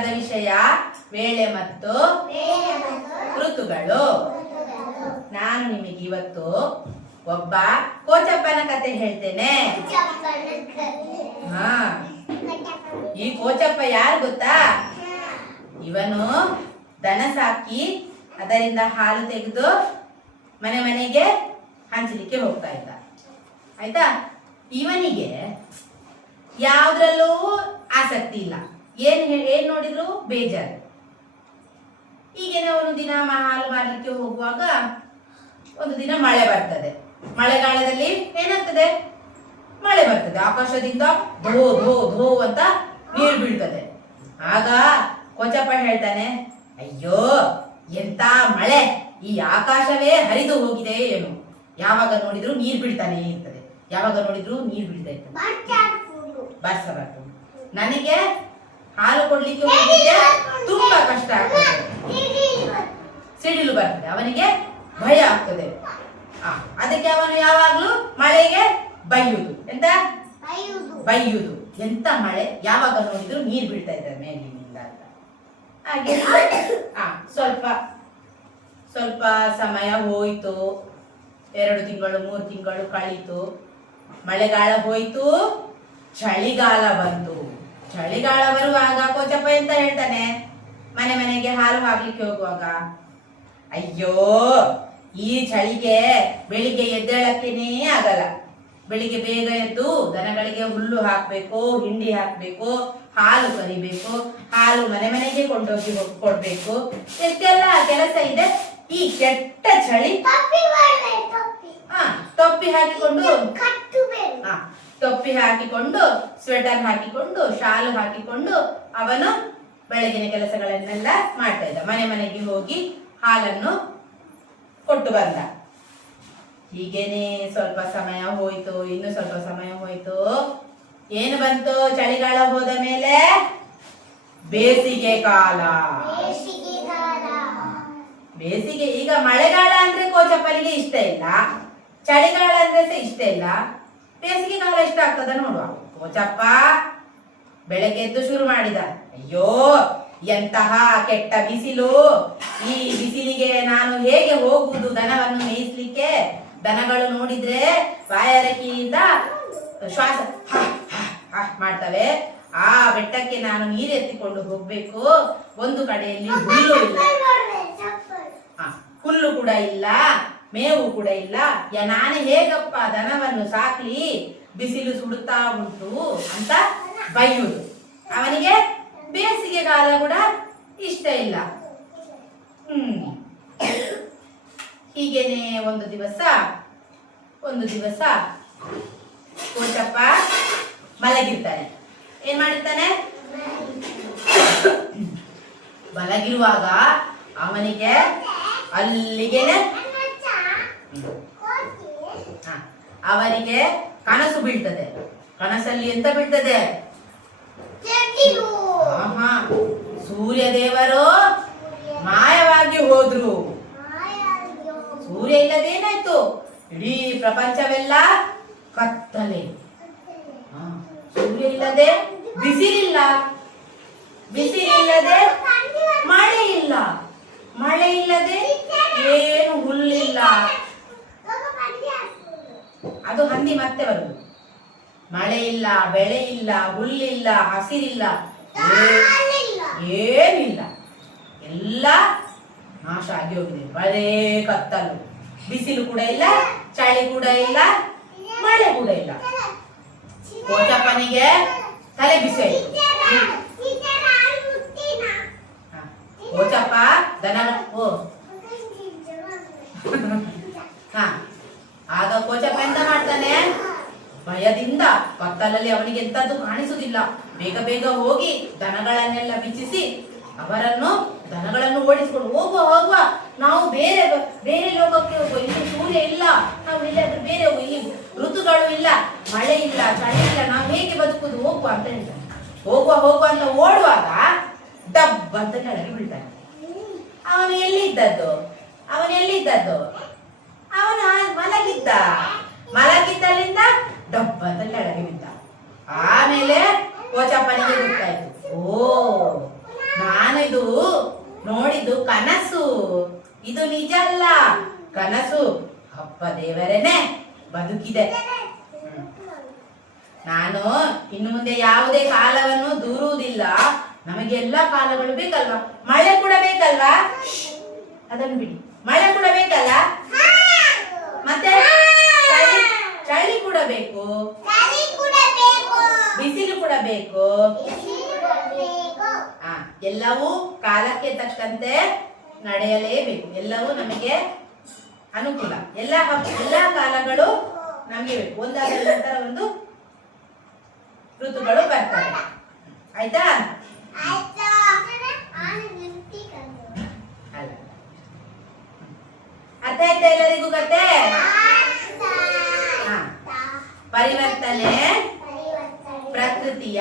ಪಾಠದ ವಿಷಯ ವೇಳೆ ಮತ್ತು ಋತುಗಳು. ನಾನು ನಿಮಗೆ ಇವತ್ತು ಒಬ್ಬ ಕೋಚಪ್ಪನ ಕತೆ ಹೇಳ್ತೇನೆ. ಈ ಕೋಚಪ್ಪ ಯಾರು ಗೊತ್ತಾ? ಇವನು ದನ ಸಾಕಿ ಅದರಿಂದ ಹಾಲು ತೆಗೆದು ಮನೆ ಮನೆಗೆ ಹಂಚಲಿಕ್ಕೆ ಹೋಗ್ತಾ ಇದ್ದ. ಆಯ್ತಾ? ಇವನಿಗೆ ಯಾವ್ದ್ರಲ್ಲೂ ಆಸಕ್ತಿ ಇಲ್ಲ. ಏನ್ ನೋಡಿದ್ರು ಬೇಜಾರು. ಹೀಗೇನೆ ಅವನು ದಿನ ಹಾಲು ಮಾರ್ಲಿಕ್ಕೆ ಹೋಗುವಾಗ ಒಂದು ದಿನ ಮಳೆ ಬರ್ತದೆ. ಮಳೆಗಾಲದಲ್ಲಿ ಏನಾಗ್ತದೆ? ಮಳೆ ಬರ್ತದೆ. ಆಕಾಶದಿಂದ ಧೋ ಧೋ ಧೋ ಅಂತ ನೀರು ಬೀಳ್ತದೆ. ಆಗ ಕೋಚಪ್ಪ ಹೇಳ್ತಾನೆ, ಅಯ್ಯೋ ಎಂತ ಮಳೆ, ಈ ಆಕಾಶವೇ ಹರಿದು ಹೋಗಿದೆ ಏನು. ಯಾವಾಗ ನೋಡಿದ್ರು ನೀರು ಬೀಳ್ತಾನೆ ಇರ್ತದೆ, ಯಾವಾಗ ನೋಡಿದ್ರು ನೀರು ಬೀಳ್ತಾ ಇರ್ತದೆ. ಬರ್ಸ ಬರ್ತದೆ. ನನಗೆ ಹಾಲು ಕೊಡ್ಲಿಕ್ಕೆ ಹೋಗ್ಲಿಕ್ಕೆ ತುಂಬಾ ಕಷ್ಟ ಆಗ್ತದೆ, ಸಿಡಿಲು ಬರ್ತದೆ, ಅವನಿಗೆ ಭಯ ಆಗ್ತದೆ. ಅದಕ್ಕೆ ಅವನು ಯಾವಾಗ್ಲೂ ಮಳೆಗೆ ಬೈಯುವುದು. ಎಂತ ಬೈಯುವುದು? ಎಂತ ಮಳೆ, ಯಾವಾಗ ನೋಡಿದ್ರು ನೀರು ಬೀಳ್ತಾ ಇದ್ದಾರೆ ಮೇಲಿನಿಂದ ಅಂತ. ಹಾಗೆ ಸ್ವಲ್ಪ ಸಮಯ ಹೋಯ್ತು. 2 ತಿಂಗಳು 3 ತಿಂಗಳು ಕಳೀತು. ಮಳೆಗಾಲ ಹೋಯ್ತು, ಚಳಿಗಾಲ ಬಂತು. ಚಳಿಗಾಲ ಬರುವಾಗ ಕೋಚಪ್ಪ ಎಂತ ಹೇಳ್ತಾನೆ, ಮನೆ ಮನೆಗೆ ಹಾಲು ಹಾಕ್ಲಿಕ್ಕೆ ಹೋಗುವಾಗ, ಅಯ್ಯೋ ಈ ಚಳಿಗೆ ಬೆಳಿಗ್ಗೆ ಎದ್ದೇಳಕ್ಕೇನೇ ಆಗಲ್ಲ. ಬೆಳಿಗ್ಗೆ ಬೇಗ ಎದ್ದು ದನಗಳಿಗೆ ಹುಲ್ಲು ಹಾಕ್ಬೇಕು, ಹಿಂಡಿ ಹಾಕ್ಬೇಕು, ಹಾಲು ಕರಿಬೇಕು, ಹಾಲು ಮನೆ ಮನೆಗೆ ಕೊಂಡೋಗಿ ಕೊಡ್ಬೇಕು, ಎಷ್ಟೆಲ್ಲ ಕೆಲಸ ಇದೆ. ಈ ಕೆಟ್ಟ ಚಳಿ ಟೊಪ್ಪಿ ಹಾಕಿಕೊಂಡು ಸ್ವೆಟರ್ ಹಾಕಿಕೊಂಡು ಶಾಲು ಹಾಕಿಕೊಂಡು ಅವನು ಬೆಳಗಿನ ಕೆಲಸಗಳನ್ನೆಲ್ಲ ಮಾಡ್ತಾ ಇದ್ದ. ಮನೆ ಮನೆಗೆ ಹೋಗಿ ಹಾಲನ್ನು ಕೊಟ್ಟು ಬಂದ. ಹೀಗೇನೆ ಸ್ವಲ್ಪ ಸಮಯ ಹೋಯ್ತು, ಇನ್ನು ಸ್ವಲ್ಪ ಸಮಯ ಹೋಯ್ತು. ಏನು ಬಂತು? ಚಳಿಗಾಲ ಹೋದ ಮೇಲೆ ಬೇಸಿಗೆ ಕಾಲ. ಬೇಸಿಗೆ. ಈಗ ಮಳೆಗಾಲ ಅಂದ್ರೆ ಕೋಚಪ್ಪನಿಗೆ ಇಷ್ಟ ಇಲ್ಲ, ಚಳಿಗಾಲ ಅಂದ್ರೆ ಇಷ್ಟ ಇಲ್ಲ, ಬೇಸಿಗೆ ಕಾಲ ಇಷ್ಟ ಆಗ್ತದ ನೋಡುವ. ಕೋಚಪ್ಪ ಬೆಳಗ್ಗೆ ಎದ್ದು ಶುರು ಮಾಡಿದ, ಅಯ್ಯೋ ಎಂತಹ ಕೆಟ್ಟ ಬಿಸಿಲು, ಈ ಬಿಸಿಲಿಗೆ ನಾನು ಹೇಗೆ ಹೋಗುವುದು ದನವನ್ನು ಮೇಯಿಸ್ಲಿಕ್ಕೆ? ದನಗಳು ನೋಡಿದ್ರೆ ಬಾಯಾರಿಕೆಯಿಂದ ಶ್ವಾಸ ಮಾಡ್ತವೆ. ಆ ಬೆಟ್ಟಕ್ಕೆ ನಾನು ನೀರು ಎತ್ತಿಕೊಂಡು ಹೋಗ್ಬೇಕು. ಒಂದು ಕಡೆಯಲ್ಲಿ ಹುಲ್ಲು ಕೂಡ ಇಲ್ಲ, ಮೇವು ಕೂಡ ಇಲ್ಲ. ನಾನು ಹೇಗಪ್ಪ ದನವನ್ನು ಸಾಕ್ಲಿ, ಬಿಸಿಲು ಸುಡುತ್ತಾ ಉಂಟು ಅಂತ ಬೈಯುವುದು. ಅವನಿಗೆ ಬೇಸಿಗೆ ಕಾಲ ಕೂಡ ಇಷ್ಟ ಇಲ್ಲ. ಹೀಗೇನೆ ಒಂದು ದಿವಸ ಕೋಚಪ್ಪ ಮಲಗಿರ್ತಾನೆ. ಏನ್ ಮಾಡಿರ್ತಾನೆ? ಮಲಗಿರುವಾಗ ಅವನಿಗೆ ಅಲ್ಲಿಗೆನೆ ಅವನಿಗೆ ಕನಸು ಬೀಳ್ತದೆ. ಕನಸಲ್ಲಿ ಎಂತ ಬೀಳ್ತದೆ? ಸೂರ್ಯ ದೇವರು ಮಾಯವಾಗಿ ಹೋದ್ರು. ಸೂರ್ಯ ಇಲ್ಲದೇನಾಯ್ತು? ಇಡೀ ಪ್ರಪಂಚವೆಲ್ಲ ಕತ್ತಲೆ. ಸೂರ್ಯ ಇಲ್ಲದೆ ಬಿಸಿಲಿಲ್ಲ, ಬಿಸಿಲಿಲ್ಲದೆ ಮಳೆ ಇಲ್ಲ, ಮಳೆ ಇಲ್ಲದೆ ಏನು ಹುಲ್ಲಿಲ್ಲ. ಅದು ಹಂದಿ ಮತ್ತೆ ಬರುದು. ಮಳೆ ಇಲ್ಲ, ಬೆಳೆ ಇಲ್ಲ, ಹುಲ್ಲಿಲ್ಲ, ಹಸಿರಿಲ್ಲ, ಏನಿಲ್ಲ, ಎಲ್ಲ ನಾಶ ಆಗಿ ಹೋಗಿದೆ. ಬರೇ ಕತ್ತಲು. ಬಿಸಿಲು ಕೂಡ ಇಲ್ಲ, ಚಳಿ ಕೂಡ ಇಲ್ಲ, ಮಳೆ ಕೂಡ ಇಲ್ಲ. ಕೋಚಪ್ಪನಿಗೆ ತಲೆ ಬಿಸಿ ಆಯ್ತು. ಕೋಚಪ್ಪ ದನ ಆಗ ಕೋಚಪ್ಪ ಎಂತ ಮಾಡ್ತಾನೆ? ಭಯದಿಂದ ಕತ್ತಲಲ್ಲಿ ಅವನಿಗೆ ಎಂತದ್ದು ಕಾಣಿಸುವುದಿಲ್ಲ. ಬೇಗ ಬೇಗ ಹೋಗಿ ದನಗಳನ್ನೆಲ್ಲ ಬಿಚ್ಚಿಸಿ ದನಗಳನ್ನು ಓಡಿಸಿಕೊಂಡು ಹೋಗುವ, ನಾವು ಬೇರೆ ಬೇರೆ ಲೋಕಕ್ಕೆ ಹೋಗುವ. ಇಲ್ಲಿ ಸೂರ್ಯ ಇಲ್ಲ, ನಾವು ಇಲ್ಲಾದ್ರೂ ಬೇರೆ ಇಲ್ಲಿ ಋತುಗಳು ಇಲ್ಲ, ಮಳೆ ಇಲ್ಲ, ಚಳಿ ಇಲ್ಲ, ನಾವು ಹೇಗೆ ಬದುಕುದು? ಹೋಗುವ ಅಂತ ಹೇಳ್ತಾನೆ. ಹೋಗುವ ಅಂತ ಓಡುವಾಗ ಡಬ್ ಅಂತ ಕೆಳಗೆ ಬೀಳ್ತಾನೆ. ಅವನು ಎಲ್ಲಿದ್ದದ್ದು? ಅವನು ಮಲಗಿದ್ದಲ್ಲಿಂದ ಡಬ್ ಅಂತ ಕೆಳಗೆ ಬಿದ್ದ. ಆಮೇಲೆ ಕೋಚಪ್ಪನಿಗೆ ಗೊತ್ತಾಯ್ತು, ಓ ಕನಸು, ಇದು ನಿಜ ಅಲ್ಲ, ಕನಸು. ಅಪ್ಪ ದೇವರೇನೆ ಬದುಕಿದೆ. ನಾನು ಇನ್ನು ಮುಂದೆ ಯಾವುದೇ ಕಾಲವನ್ನು ದೂರುವುದಿಲ್ಲ. ನಮಗೆ ಎಲ್ಲ ಕಾಲಗಳು ಬೇಕಲ್ವಾ? ಮಳೆ ಕೂಡ ಬೇಕಲ್ವಾ? ಅದನ್ನು ಬಿಡಿ, ಮಳೆ ಕೂಡ ಬೇಕಲ್ಲ, ಮತ್ತೆ ಚಳಿ ಕೂಡ ಬೇಕು, ಬಿಸಿಲು ಕೂಡ ಬೇಕು. ಎಲ್ಲವೂ ಕಾಲಕ್ಕೆ ತಕ್ಕಂತೆ ನಡೆಯಲೇಬೇಕು. ಎಲ್ಲವೂ ನಮಗೆ ಅನುಕೂಲ. ಎಲ್ಲ ಕಾಲಗಳು ನಮಗೆ ಬೇಕು. ಒಂದಾದ ನಂತರ ಒಂದು ಋತುಗಳು ಬರ್ತವೆ. ಆಯ್ತಾ? ಅಲ್ಲ, ಅರ್ಥ ಆಯ್ತಾ ಎಲ್ಲರಿಗೂ ಕತೆ? ಪರಿವರ್ತನೆ ಪ್ರಕೃತಿಯ